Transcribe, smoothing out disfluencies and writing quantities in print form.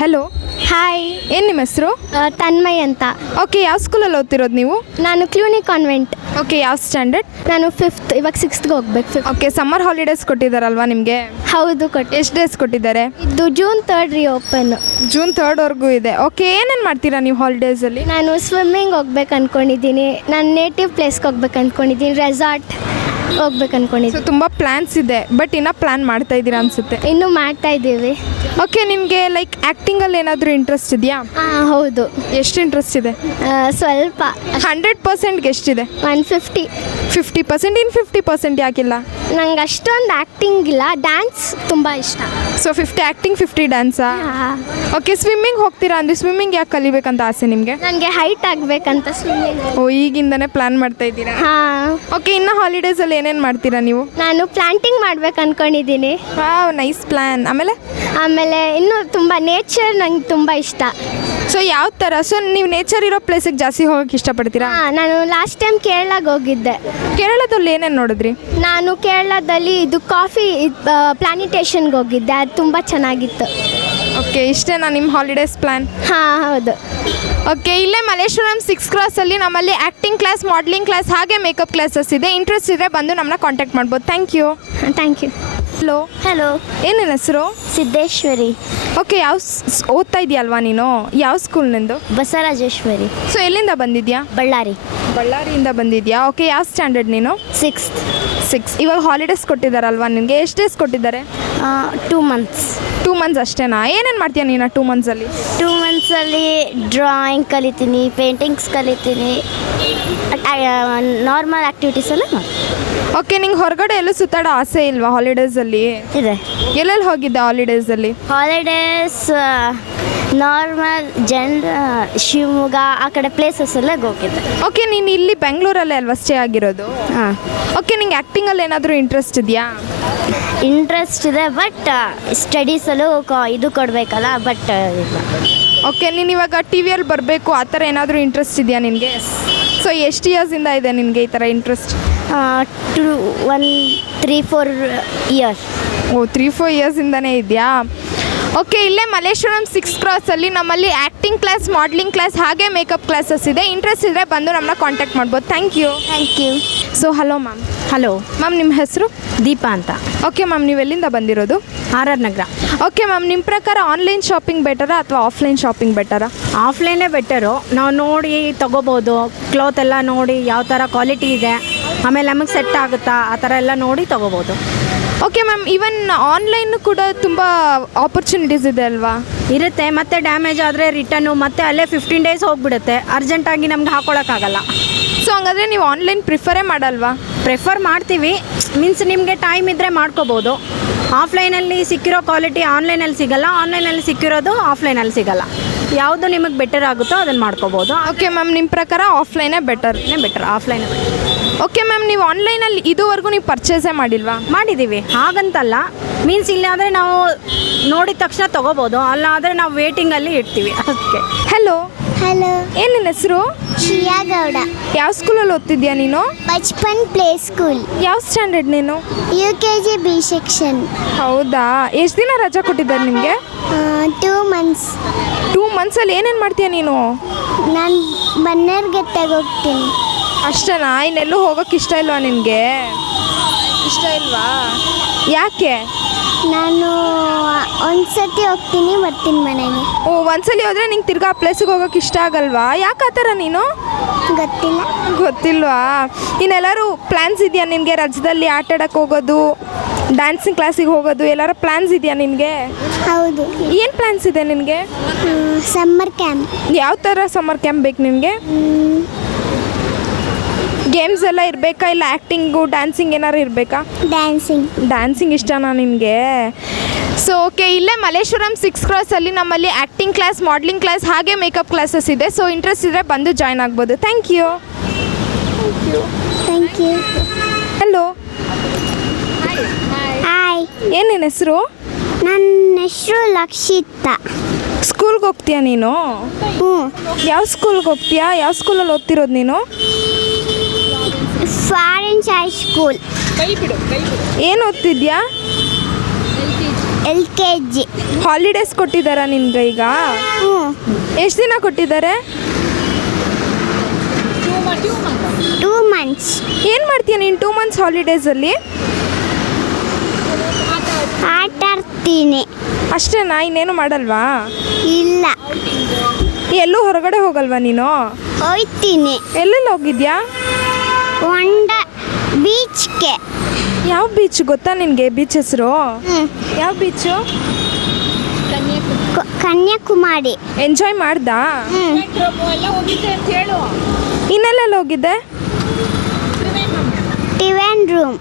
Hello, hi. ಏನು ನಿಮ್ಮ ಹೆಸರು? ತನ್ಮಯ್ ಅಂತ. ಓಕೆ, ಯಾವ ಸ್ಕೂಲಲ್ಲಿ ಓದ್ತಿರೋದು ನೀವು? ನಾನು ಕ್ಲೂನಿ ಕಾನ್ವೆಂಟ್. ಓಕೆ, ಯಾವ ಸ್ಟ್ಯಾಂಡರ್ಡ್? ನಾನು 5th, ಇವಾಗ 6th ಹೋಗ್ಬೇಕು. ಓಕೆ, ಸಮ್ಮರ್ ಹಾಲಿಡೇಸ್ ಕೊಟ್ಟಿದ್ದಾರಲ್ವಾ ನಿಮಗೆ? ಹೌದು, ಕೊಟ್ಟು. ಎಷ್ಟು ಡೇಸ್ ಕೊಟ್ಟಿದ್ದಾರೆ? ಇದು June 3rd open. June 3rd ಇದೆ. ಓಕೆ, ಏನೇನು ಮಾಡ್ತೀರಾ ನೀವು ಹಾಲಿಡೇಸಲ್ಲಿ? ನಾನು ಸ್ವಿಮ್ಮಿಂಗ್ ಹೋಗ್ಬೇಕು ಅಂದ್ಕೊಂಡಿದ್ದೀನಿ. ನಾನು ನೇಟಿವ್ ಪ್ಲೇಸ್ಗೆ ಹೋಗ್ಬೇಕು ಅಂದ್ಕೊಂಡಿದ್ದೀನಿ. ರೆಸಾರ್ಟ್ ಹೋಗ್ಬೇಕು ಅಂದ್ಕೊಂಡಿದ್ದೀನಿ. ಸೊ ತುಂಬ ಪ್ಲ್ಯಾನ್ಸ್ ಇದೆ, ಬಟ್ ಇನ್ನೂ ಪ್ಲ್ಯಾನ್ ಮಾಡ್ತಾ ಇದ್ದೀರಾ ಅನಿಸುತ್ತೆ. ಇನ್ನೂ ಮಾಡ್ತಾ ಇದ್ದೀವಿ. ಓಕೆ, ನಿಮಗೆ ಲೈಕ್ ಆ್ಯಕ್ಟಿಂಗಲ್ಲಿ ಏನಾದರೂ ಇಂಟ್ರೆಸ್ಟ್ ಇದೆಯಾ? ಹಾಂ, ಹೌದು. ಎಷ್ಟು ಇಂಟ್ರೆಸ್ಟ್ ಇದೆ? ಸ್ವಲ್ಪ. 100%ಗೆ ಎಷ್ಟಿದೆ? 150. 50%. ಇನ್ನು 50% ಯಾಕಿಲ್ಲ? ನಂಗೆ ಅಷ್ಟೊಂದು ಆ್ಯಕ್ಟಿಂಗ್ ಇಲ್ಲ, ಡ್ಯಾನ್ಸ್ ತುಂಬ ಇಷ್ಟ. So 50 acting, 50 ಡ್ಯಾನ್ಸಾ? ಹಾಂ. ಓಕೆ, ಸ್ವಿಮ್ಮಿಂಗ್ ಹೋಗ್ತೀರಾ ಅಂದರೆ ಸ್ವಿಮ್ಮಿಂಗ್ ಯಾಕೆ ಕಲಿಬೇಕಂತ ಆಸೆ ನಿಮಗೆ? ನನಗೆ ಹೈಟ್ ಆಗಬೇಕಂತ ಸ್ವಿಮ್ಮಿಂಗ್. ಓ, ಈಗಿಂದನೇ ಪ್ಲ್ಯಾನ್ ಮಾಡ್ತಾ ಇದ್ದೀರಾ? ಹಾಂ. ಓಕೆ, ಇನ್ನು ಹಾಲಿಡೇಸಲ್ಲಿ ಏನೇನು ಮಾಡ್ತೀರಾ ನೀವು? ನಾನು ಪ್ಲಾಂಟಿಂಗ್ ಮಾಡ್ಬೇಕು ಅಂದ್ಕೊಂಡಿದ್ದೀನಿ. Wow, nice plan. ಆಮೇಲೆ ಇನ್ನೂ ತುಂಬ ನೇಚರ್ ನಂಗೆ ತುಂಬ ಇಷ್ಟ. ಸೊ ಯಾವ ಥರ? ಸೊ ನೀವು ನೇಚರ್ ಇರೋ ಪ್ಲೇಸಿಗೆ ಜಾಸ್ತಿ ಹೋಗೋಕ್ಕೆ ಇಷ್ಟಪಡ್ತೀರಾ? ಹಾಂ, ನಾನು ಲಾಸ್ಟ್ ಟೈಮ್ ಕೇರಳಕ್ಕೆ ಹೋಗಿದ್ದೆ. ಕೇರಳದಲ್ಲಿ ಏನೇನು ನೋಡಿದ್ರಿ? ನಾನು ಕೇರಳದಲ್ಲಿ ಇದು ಕಾಫಿ ಪ್ಲಾನಿಟೇಷನ್ಗೆ ಹೋಗಿದ್ದೆ. ಅದು ತುಂಬ ಚೆನ್ನಾಗಿತ್ತು. ಓಕೆ, ಇಷ್ಟೇನಾ ನಿಮ್ಮ ಹಾಲಿಡೇಸ್ ಪ್ಲ್ಯಾನ್? ಹಾಂ, ಹೌದು. ಓಕೆ, ಇಲ್ಲೇ ಮಲ್ಲೇಶ್ವರಂ 6 ಕ್ರಾಸಲ್ಲಿ ನಮ್ಮಲ್ಲಿ ಆ್ಯಕ್ಟಿಂಗ್ ಕ್ಲಾಸ್, ಮಾಡಲಿಂಗ್ ಕ್ಲಾಸ್ ಹಾಗೆ ಮೇಕಪ್ ಕ್ಲಾಸಸ್ ಇದೆ. ಇಂಟ್ರೆಸ್ಟ್ ಇದ್ದರೆ ಬಂದು ನಮ್ಮನ್ನ ಕಾಂಟ್ಯಾಕ್ಟ್ ಮಾಡ್ಬೋದು. Thank you. Thank you. Hello. Hello. ಏನೇನು ಹೆಸರು? ಸಿದ್ದೇಶ್ವರಿ. ಓಕೆ, ಓದ್ತಾ ಇದೆಯಲ್ವಾ ನೀನು? ಯಾವ ಸ್ಕೂಲ್ ನಿಂದು? ಬಸವರಾಜೇಶ್ವರಿ. ಸೊ ಎಲ್ಲಿಂದ ಬಂದಿದ್ಯಾ? ಬಳ್ಳಾರಿ. ಬಳ್ಳಾರಿಯಿಂದ ಬಂದಿದ್ಯಾ? ಓಕೆ, ಯಾವ ಸ್ಟ್ಯಾಂಡರ್ಡ್ ನೀನು? 6th. 6. ಇವಾಗ ಹಾಲಿಡೇಸ್ ಕೊಟ್ಟಿದ್ದಾರಲ್ವಾ ನಿನಗೆ? ಎಷ್ಟು ಡೇಸ್ ಕೊಟ್ಟಿದ್ದಾರೆ? 2 months. 2 months ಅಷ್ಟೇನಾ? ಏನೇನು ಮಾಡ್ತೀಯ ನೀನು 2 monthsಲ್ಲಿ? 2 monthsಲ್ಲಿ ಡ್ರಾಯಿಂಗ್ ಕಲಿತೀನಿ, ಪೇಂಟಿಂಗ್ಸ್ ಕಲಿತೀನಿ, ನಾರ್ಮಲ್ ಆ್ಯಕ್ಟಿವಿಟೀಸ್ ಎಲ್ಲ ಮಾಡ್ತೀನಿ. ಓಕೆ, ನಿಂಗೆ ಹೊರಗಡೆ ಎಲ್ಲೂ ಸುತ್ತಾಡೋ ಆಸೆ ಇಲ್ವಾ ಹಾಲಿಡೇಸಲ್ಲಿ? ಇದೆ. ಎಲ್ಲೆಲ್ಲಿ ಹೋಗಿದ್ದೆ ಹಾಲಿಡೇಸಲ್ಲಿ? ಹಾಲಿಡೇಸ್ ನಾರ್ಮಲ್ ಶಿವಮೊಗ್ಗ ಆ ಕಡೆ ಪ್ಲೇಸಸ್ ಎಲ್ಲ ಹೋಗಿದ್ದೆ. ಓಕೆ, ನೀನು ಇಲ್ಲಿ ಬೆಂಗಳೂರಲ್ಲೇ ಅಲ್ವಾ ಸ್ಟೇ ಆಗಿರೋದು? ಹಾಂ. ಓಕೆ, ನಿಂಗೆ ಆ್ಯಕ್ಟಿಂಗಲ್ಲಿ ಏನಾದರೂ ಇಂಟ್ರೆಸ್ಟ್ ಇದೆಯಾ? ಇಂಟ್ರೆಸ್ಟ್ ಇದೆ, ಬಟ್ ಸ್ಟಡೀಸಲ್ಲೂ ಇದು ಕೊಡಬೇಕಲ್ಲ, ಬಟ್ ಇಲ್ಲ. ಓಕೆ, ನೀನು ಇವಾಗ ಟಿ ವಿಯಲ್ಲಿ ಬರಬೇಕು ಆ ಥರ ಏನಾದರೂ ಇಂಟ್ರೆಸ್ಟ್ ಇದೆಯಾ ನಿನಗೆ? ಸೊ ಎಷ್ಟು ಇಯರ್ಸಿಂದ ಇದೆ ನಿನಗೆ ಈ ಥರ ಇಂಟ್ರೆಸ್ಟ್? 3-4 years. ಓ, 3-4 ಇಯರ್ಸಿಂದನೇ ಇದೆಯಾ? ಓಕೆ, ಇಲ್ಲೇ ಮಲ್ಲೇಶ್ವರಂ 6 ಕ್ರಾಸಲ್ಲಿ ನಮ್ಮಲ್ಲಿ ಆ್ಯಕ್ಟಿಂಗ್ ಕ್ಲಾಸ್, ಮಾಡಲಿಂಗ್ ಕ್ಲಾಸ್ ಹಾಗೆ ಮೇಕಪ್ ಕ್ಲಾಸಸ್ ಇದೆ. ಇಂಟ್ರೆಸ್ಟ್ ಇದ್ದರೆ ಬಂದು ನಮ್ಮನ್ನ ಕಾಂಟ್ಯಾಕ್ಟ್ ಮಾಡ್ಬೋದು. Thank you. Thank you. So hello ma'am. Hello ma'am, ನಿಮ್ಮ ಹೆಸರು? ದೀಪಾ ಅಂತ. ಓಕೆ ಮ್ಯಾಮ್, ನೀವು ಎಲ್ಲಿಂದ ಬಂದಿರೋದು? ಆರ್ ನಗರ. ಓಕೆ ಮ್ಯಾಮ್, ನಿಮ್ಮ ಪ್ರಕಾರ ಆನ್ಲೈನ್ ಶಾಪಿಂಗ್ ಬೆಟರಾ ಅಥವಾ ಆಫ್ಲೈನ್ ಶಾಪಿಂಗ್ ಬೆಟರಾ? ಆಫ್ಲೈನೇ ಬೆಟರು. ನಾವು ನೋಡಿ ತೊಗೋಬೋದು. ಕ್ಲಾತ್ ಎಲ್ಲ ನೋಡಿ ಯಾವ ಥರ ಕ್ವಾಲಿಟಿ ಇದೆ, ಆಮೇಲೆ ನಮಗೆ ಸೆಟ್ ಆಗುತ್ತಾ ಆ ಥರ ಎಲ್ಲ ನೋಡಿ ತೊಗೋಬೋದು. ಓಕೆ ಮ್ಯಾಮ್, ಈವನ್ ಆನ್ಲೈನು ಕೂಡ ತುಂಬ ಆಪರ್ಚುನಿಟೀಸ್ ಇದೆ ಅಲ್ವಾ? ಇರುತ್ತೆ. ಮತ್ತು ಡ್ಯಾಮೇಜ್ ಆದರೆ ರಿಟರ್ನು ಮತ್ತೆ ಅಲ್ಲೇ 15 days ಹೋಗ್ಬಿಡುತ್ತೆ. ಅರ್ಜೆಂಟಾಗಿ ನಮ್ಗೆ ಹಾಕ್ಕೊಳಕ್ಕಾಗಲ್ಲ. ಸೊ ಹಂಗಾದ್ರೆ ನೀವು ಆನ್ಲೈನ್ ಪ್ರಿಫರೇ ಮಾಡಲ್ವಾ? ಪ್ರಿಫರ್ ಮಾಡ್ತೀವಿ. ಮೀನ್ಸ್ ನಿಮಗೆ ಟೈಮ್ ಇದ್ದರೆ ಮಾಡ್ಕೋಬೋದು. ಆಫ್ಲೈನಲ್ಲಿ ಸಿಕ್ಕಿರೋ ಕ್ವಾಲಿಟಿ ಆನ್ಲೈನಲ್ಲಿ ಸಿಗಲ್ಲ, ಆನ್ಲೈನಲ್ಲಿ ಸಿಕ್ಕಿರೋದು ಆಫ್ಲೈನಲ್ಲಿ ಸಿಗಲ್ಲ. ಯಾವುದು ನಿಮಗೆ ಬೆಟರ್ ಆಗುತ್ತೋ ಅದನ್ನು ಮಾಡ್ಕೋಬೋದು. ಓಕೆ ಮ್ಯಾಮ್, ನಿಮ್ಮ ಪ್ರಕಾರ ಆಫ್ಲೈನೇ ಬೆಟರ್? ಬೆಟರ್, ಆಫ್ಲೈನೇ ಬೆಟರ್. ಓಕೆ ಮ್ಯಾಮ್, ನೀವು ಆನ್ಲೈನಲ್ಲಿ ಇದುವರೆಗೂ ನೀವು ಪರ್ಚೇಸೇ ಮಾಡಿಲ್ವಾ? ಮಾಡಿದ್ದೀವಿ, ಹಾಗಂತಲ್ಲ. ಮೀನ್ಸ್ ಇಲ್ಲಾದರೆ ನಾವು ನೋಡಿದ ತಕ್ಷಣ ತೊಗೋಬೋದು, ಅಲ್ಲಾದರೆ ನಾವು ವೇಟಿಂಗಲ್ಲಿ ಇಡ್ತೀವಿ ಅದಕ್ಕೆ. ಹಲೋ. ಹಲೋ. ಏನು ನಿನ್ನ ಹೆಸರು? ಶ್ರೇಯಾ ಗೌಡ. ಯಾವ ಸ್ಕೂಲಲ್ಲಿ ಓದ್ತಿದ್ಯಾ ನೀನು? Bachpan play school. ಯಾವ ಸ್ಟ್ಯಾಂಡರ್ಡ್ ನೀನು? UKG B section. ಹೌದಾ? ಎಷ್ಟು ದಿನ ರಜಾ ಕೊಟ್ಟಿದ್ದಾರೆ ನಿಮಗೆ? 2 months. 2 monthsಲ್ಲಿ ಏನೇನು ಮಾಡ್ತೀಯ ನೀನು? ನಾನು ಬನ್ನರ್ಘಟ್ಟಗೆ ಹೋಗ್ತೀನಿ. ಅಷ್ಟೇನಾ? ಇನ್ನೆಲ್ಲೂ ಹೋಗೋಕ್ಕೆ ಇಷ್ಟ ಇಲ್ವಾ ನಿನಗೆ? ಇಷ್ಟ ಇಲ್ವಾ? ಯಾಕೆ? ನಾನು ಒಂದ್ಸತಿ ಹೋಗ್ತೀನಿ, ಬರ್ತೀನಿ ಮನೆಗೆ. ಓ, ಒಂದ್ಸಲಿ ಹೋದರೆ ನಿಂಗೆ ತಿರ್ಗಾ ಆ ಪ್ಲೇಸಿಗೆ ಹೋಗೋಕ್ಕೆ ಇಷ್ಟ ಆಗಲ್ವಾ? ಯಾಕೆ ಆ ಥರ ನೀನು? ಗೊತ್ತಿಲ್ಲ. ಗೊತ್ತಿಲ್ವಾ? ಇನ್ನೆಲ್ಲರೂ ಪ್ಲ್ಯಾನ್ಸ್ ಇದೆಯಾ ನಿನಗೆ? ರಜದಲ್ಲಿ ಆಟ ಆಡೋಕ್ಕೆ ಹೋಗೋದು, ಡ್ಯಾನ್ಸಿಂಗ್ ಕ್ಲಾಸಿಗೆ ಹೋಗೋದು, ಎಲ್ಲರ ಪ್ಲ್ಯಾನ್ಸ್ ಇದೆಯಾ ನಿನಗೆ? ಹೌದು. ಏನು ಪ್ಲ್ಯಾನ್ಸ್ ಇದೆ ನಿನಗೆ? Summer camp. ಯಾವ ಥರ ಸಮ್ಮರ್ ಕ್ಯಾಂಪ್ ಬೇಕು ನಿನಗೆ? ಗೇಮ್ಸ್ ಎಲ್ಲ ಇರಬೇಕಾ, ಇಲ್ಲ ಆ್ಯಕ್ಟಿಂಗು, ಡ್ಯಾನ್ಸಿಂಗ್ ಏನಾರು ಇರಬೇಕಾ? ಡ್ಯಾನ್ಸಿಂಗ್ ಇಷ್ಟನಾ ನಿನಗೆ? ಸೊ ಓಕೆ, ಇಲ್ಲೇ ಮಲ್ಲೇಶ್ವರಂ 6 ಕ್ರಾಸಲ್ಲಿ ನಮ್ಮಲ್ಲಿ ಆ್ಯಕ್ಟಿಂಗ್ ಕ್ಲಾಸ್, ಮಾಡಲಿಂಗ್ ಕ್ಲಾಸ್ ಹಾಗೆ ಮೇಕಪ್ ಕ್ಲಾಸಸ್ ಇದೆ. ಸೊ ಇಂಟ್ರೆಸ್ಟ್ ಇದ್ದರೆ ಬಂದು ಜಾಯ್ನ್ ಆಗ್ಬೋದು. Thank you. Thank you. Hello. Hi. ಏನು ನಿನ್ನ ಹೆಸರು? ನನ್ನ ಹೆಸರು ಲಕ್ಷಿತ. ಸ್ಕೂಲ್ಗೆ ಹೋಗ್ತೀಯಾ ನೀನು? ಹ್ಞೂ. ಯಾವ ಸ್ಕೂಲ್ಗೆ ಹೋಗ್ತೀಯಾ? ಯಾವ ಸ್ಕೂಲಲ್ಲಿ ಓದ್ತಿರೋದು ನೀನು? ಫಾರೆನ್ಸ್ ಹೈ ಸ್ಕೂಲ್. ಏನು ಓದ್ತಿದ್ಯಾ? LKG. ಹಾಲಿಡೇಸ್ ಕೊಟ್ಟಿದ್ದಾರಾ ನಿನ್ಗೆ ಈಗ? ಎಷ್ಟು ದಿನ ಕೊಟ್ಟಿದ್ದಾರೆ? 2 months. ಏನು ಮಾಡ್ತೀಯ ನೀನು 2 months ಹಾಲಿಡೇಸಲ್ಲಿ? ಆಟ ಆಡ್ತೀನಿ. ಅಷ್ಟೇನಾ, ಇನ್ನೇನು ಮಾಡಲ್ವಾ? ಇಲ್ಲ, ಎಲ್ಲೂ ಹೊರಗಡೆ ಹೋಗಲ್ವಾ ನೀನು? ಹೋಯ್ತೀನಿ. ಎಲ್ಲೆಲ್ಲಿ ಹೋಗಿದ್ಯಾ? ಬೀಚ್ಗೆ. ಯಾವ ಬೀಚ್ ಗೊತ್ತಾ ನಿನಗೆ? ಬೀಚ್ ಹೆಸರು ಯಾವ ಬೀಚು? ಕನ್ಯಾಕುಮಾರಿ. ಎಂಜಾಯ್ ಮಾಡ್ದಾ? ಇನ್ನೆಲ್ಲೆಲ್ಲ ಹೋಗಿದ್ದೆ? ಟಿವೆನ್ ರೂಮ್.